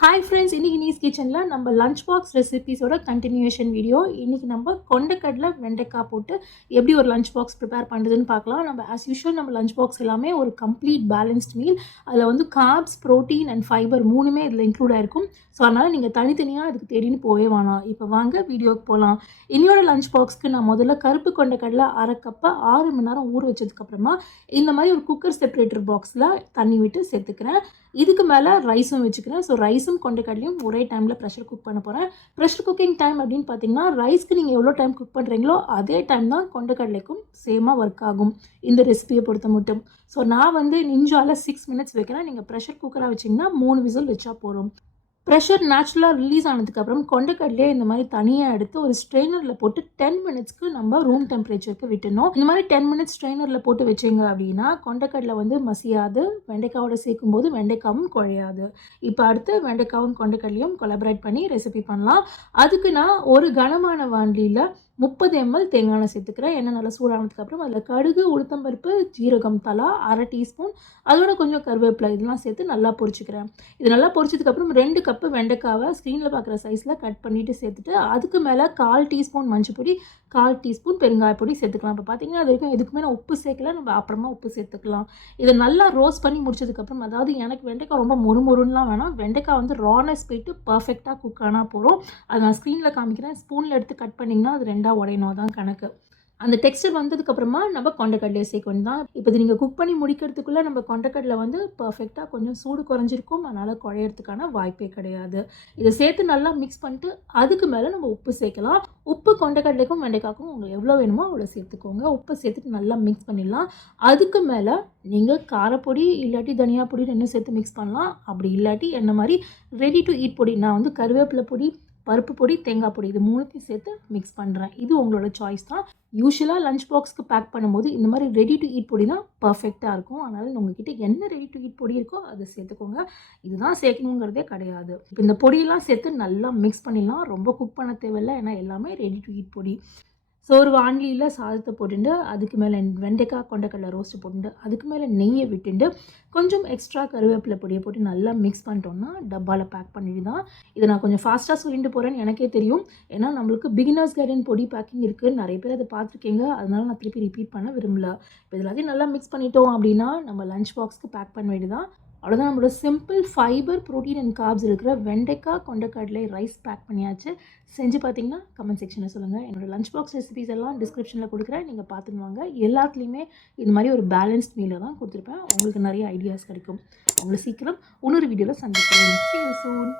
Hi friends, இன்றைக்கி knees கிச்சனில் நம்ம லஞ்ச் பாக்ஸ் ரெசிபீஸோட கண்டினியூஷன் வீடியோ. இன்றைக்கி நம்ம கொண்டைக்கடலை வெண்டைக்காய் போட்டு எப்படி ஒரு லஞ்ச் பாக்ஸ் ப்ரிப்பேர் பண்ணுறதுன்னு பார்க்கலாம். நம்ம ஆஸ் யூஷுவல் நம்ம லஞ்ச் பாக்ஸ் எல்லாமே ஒரு கம்ப்ளீட் பேலன்ஸ்ட் மீல். அதில் வந்து கார்ப்ஸ், ப்ரோட்டீன் அண்ட் ஃபைபர் மூணுமே இதில் இன்க்ளூட் ஆகிருக்கும். ஸோ அதனால் நீங்கள் தனித்தனியாக இதுக்கு தேடின்னு போவே வேணாம். இப்போ வாங்க வீடியோக்கு போகலாம். இன்னையோட லஞ்ச் பாக்ஸ்க்கு நான் முதல்ல கருப்பு கொண்டைக்கடலை 1/2 கப்பை 6 மணி நேரம் ஊற வச்சதுக்கப்புறமா இந்த மாதிரி ஒரு குக்கர் செப்பரேட்டர் பாக்ஸில் தண்ணி விட்டு சேர்த்துக்கிறேன். இதுக்கு மேலே ரைஸும் வச்சுக்கிறேன். ஸோ ரைஸும் கொண்டைக்கடலையும் ஒரே டைமில் ப்ரெஷர் குக் பண்ண போகிறேன். ப்ரெஷர் குக்கிங் டைம் அப்படின்னு பார்த்தீங்கன்னா, ரைஸ்க்கு நீங்கள் எவ்வளோ டைம் குக் பண்ணுறீங்களோ அதே டைம் தான் கொண்டைக்கடலைக்கும் சேமாக ஒர்க் ஆகும் இந்த ரெசிபியை பொறுத்த மட்டும். ஸோ நான் வந்து நிஞ்சால 6 மினிட்ஸ் வைக்கிறேன். நீங்கள் ப்ரெஷர் குக்கராக வச்சிங்கன்னா 3 விசில் வச்சா போதும். ப்ரெஷர் நேச்சுரலாக ரிலீஸ் ஆனதுக்கப்புறம் கொண்டைக்கடலையே இந்த மாதிரி தனியாக எடுத்து ஒரு ஸ்ட்ரெயினரில் போட்டு 10 மினிட்ஸ்க்கு நம்ம ரூம் டெம்பரேச்சருக்கு விட்டுணும். இந்த மாதிரி 10 மினிட்ஸ் ஸ்ட்ரெயினரில் போட்டு வச்சிங்க அப்படின்னா கொண்டைக்கடலை வந்து மசியாது, வெண்டைக்காவோட சேர்க்கும் போது வெண்டைக்காவும் குழையாது. இப்போ அடுத்து வெண்டைக்காவும் கொண்டைக்கடலையும் கொலாபரேட் பண்ணி ரெசிபி பண்ணலாம். அதுக்கு நான் ஒரு கனமான வாண்டியில் 30 ml தேங்காய் எண்ணெய் சேர்த்துக்கிறேன். எண்ணெய் நல்லா சூடானதுக்கப்புறம் அதில் கடுகு, உளுத்தம்பருப்பு, ஜீரகம் தலா 1/2 டீஸ்பூன், அதோட கொஞ்சம் கருவேப்பிலை இதெல்லாம் சேர்த்து நல்லா பொரிச்சுக்கிறேன். இது நல்லா பொரிச்சதுக்கப்புறம் 2 கப்பு வெண்டைக்காவை ஸ்க்ரீனில் பார்க்குற சைஸில் கட் பண்ணிவிட்டு சேர்த்துட்டு அதுக்கு மேலே 1/4 டீஸ்பூன் மஞ்சப்பொடி, 1/4 டீஸ்பூன் பெருங்காயப்பொடி சேர்த்துக்கலாம். இப்போ பார்த்தீங்கன்னா அது வரைக்கும் எதுக்குமே நான் உப்பு சேர்க்கல, நம்ம அப்புறமா உப்பு சேர்த்துக்கலாம். இதை நல்லா ரோஸ்ட் பண்ணி முடிச்சதுக்கப்புறம், அதாவது எனக்கு வெண்டைக்காய் ரொம்ப மொறுமொறுன்னுலாம் வேணாம், வெண்டைக்காய் வந்து ரானஸ் போயிட்டு பர்ஃபெக்டாக குக் ஆனால் போகிறோம். அதை நான் ஸ்க்ரீனில் காமிக்கிறேன். ஸ்பூனில் எடுத்து கட் பண்ணிங்கன்னா அது 2 உடையணும் தான் கணக்கு. அந்த டெக்ஸ்டர் வந்ததுக்கப்புறமா நம்ம கொண்டைக்கடலையை சேர்க்கணும் தான். இப்போ இது நீங்கள் குக் பண்ணி முடிக்கிறதுக்குள்ளே நம்ம கொண்டைக்கடலை வந்து பர்ஃபெக்டாக கொஞ்சம் சூடு குறைஞ்சிருக்கும், அதனால் குழையிறதுக்கான வாய்ப்பே கிடையாது. இதை சேர்த்து நல்லா மிக்ஸ் பண்ணிட்டு அதுக்கு மேலே நம்ம உப்பு சேர்க்கலாம். உப்பு கொண்டைக்கடலைக்கும் வெண்டைக்காய்க்கும் உங்களுக்கு எவ்வளோ வேணுமோ அவ்வளோ சேர்த்துக்கோங்க. உப்பு சேர்த்துட்டு நல்லா மிக்ஸ் பண்ணிடலாம். அதுக்கு மேலே நீங்கள் காரப்பொடி இல்லாட்டி தனியா பொடி 2 சேர்த்து மிக்ஸ் பண்ணலாம். அப்படி இல்லாட்டி என்ன மாதிரி ரெடி டு ஈட் பொடி, நான் வந்து கருவேப்பிலை பொடி, பருப்பு பொடி, தேங்காய் பொடி இது 3த்தையும் சேர்த்து மிக்ஸ் பண்ணுறேன். இது உங்களோட சாய்ஸ் தான். யூஸ்வலாக லஞ்ச் பாக்ஸ்க்கு பேக் பண்ணும்போது இந்த மாதிரி ரெடி டு ஈட் பொடி தான் பர்ஃபெக்டாக இருக்கும். அதனால் உங்ககிட்ட என்ன ரெடி டு ஈட் பொடி இருக்கோ அதை சேர்த்துக்கோங்க. இதுதான் சேர்க்கணுங்கிறதே கிடையாது. இப்போ இந்த பொடியெல்லாம் சேர்த்து நல்லா மிக்ஸ் பண்ணிடலாம். ரொம்ப குக் பண்ண தேவையில்லை, ஏன்னா எல்லாமே ரெடி டு ஈட் பொடி. ஸோ ஒரு வாண்டியில் சாதத்தை போட்டுட்டு அதுக்கு மேலே வெண்டைக்காய் கொண்டைக்கடலை ரோஸ்ட்டு போட்டுட்டு அதுக்கு மேலே நெய்யை விட்டுட்டு கொஞ்சம் எக்ஸ்ட்ரா கருவேப்பிலை பொடியை போட்டு நல்லா மிக்ஸ் பண்ணிட்டோம்னா டப்பாவில் பேக் பண்ணிட்டு தான். இதை நான் கொஞ்சம் ஃபாஸ்ட்டாக சொல்லிட்டு போகிறேன்னு எனக்கே தெரியும், ஏன்னா நம்மளுக்கு பிகினர்ஸ் கைடன் பொடி பேக்கிங் இருக்குது, நிறைய பேர் அதை பார்த்துருக்கீங்க, அதனால நான் திருப்பி ரிப்பீட் பண்ண விரும்பல. இப்போ எல்லாத்தையும் நல்லா மிக்ஸ் பண்ணிட்டோம் அப்படின்னா நம்ம லஞ்ச் பாக்ஸ்க்கு பேக் பண்ண வேண்டியதான். அவ்வளோதான், நம்மளோட simple fibre, protein and corps இருக்கிற வெண்டைக்காய் கொண்டைக்கடலை ரைஸ் பேக் பண்ணியாச்சு. செஞ்சு பார்த்தீங்கன்னா கமெண்ட் செக்ஷனில் சொல்லுங்கள். என்னோடய லஞ்ச் பாக்ஸ் ரெசிபிஸ் எல்லாம் டிஸ்கிரிப்ஷனில் கொடுக்குறேன், நீங்கள் பார்த்துன்னு வாங்க. எல்லாத்துலேயுமே இது மாதிரி ஒரு பேலன்ஸ்ட் மீலை தான் கொடுத்துருப்பேன். உங்களுக்கு நிறைய ஐடியாஸ் கிடைக்கும். உங்களை சீக்கிரம் இன்னொரு வீடியோவில் சந்திக்கிறேன். See you soon.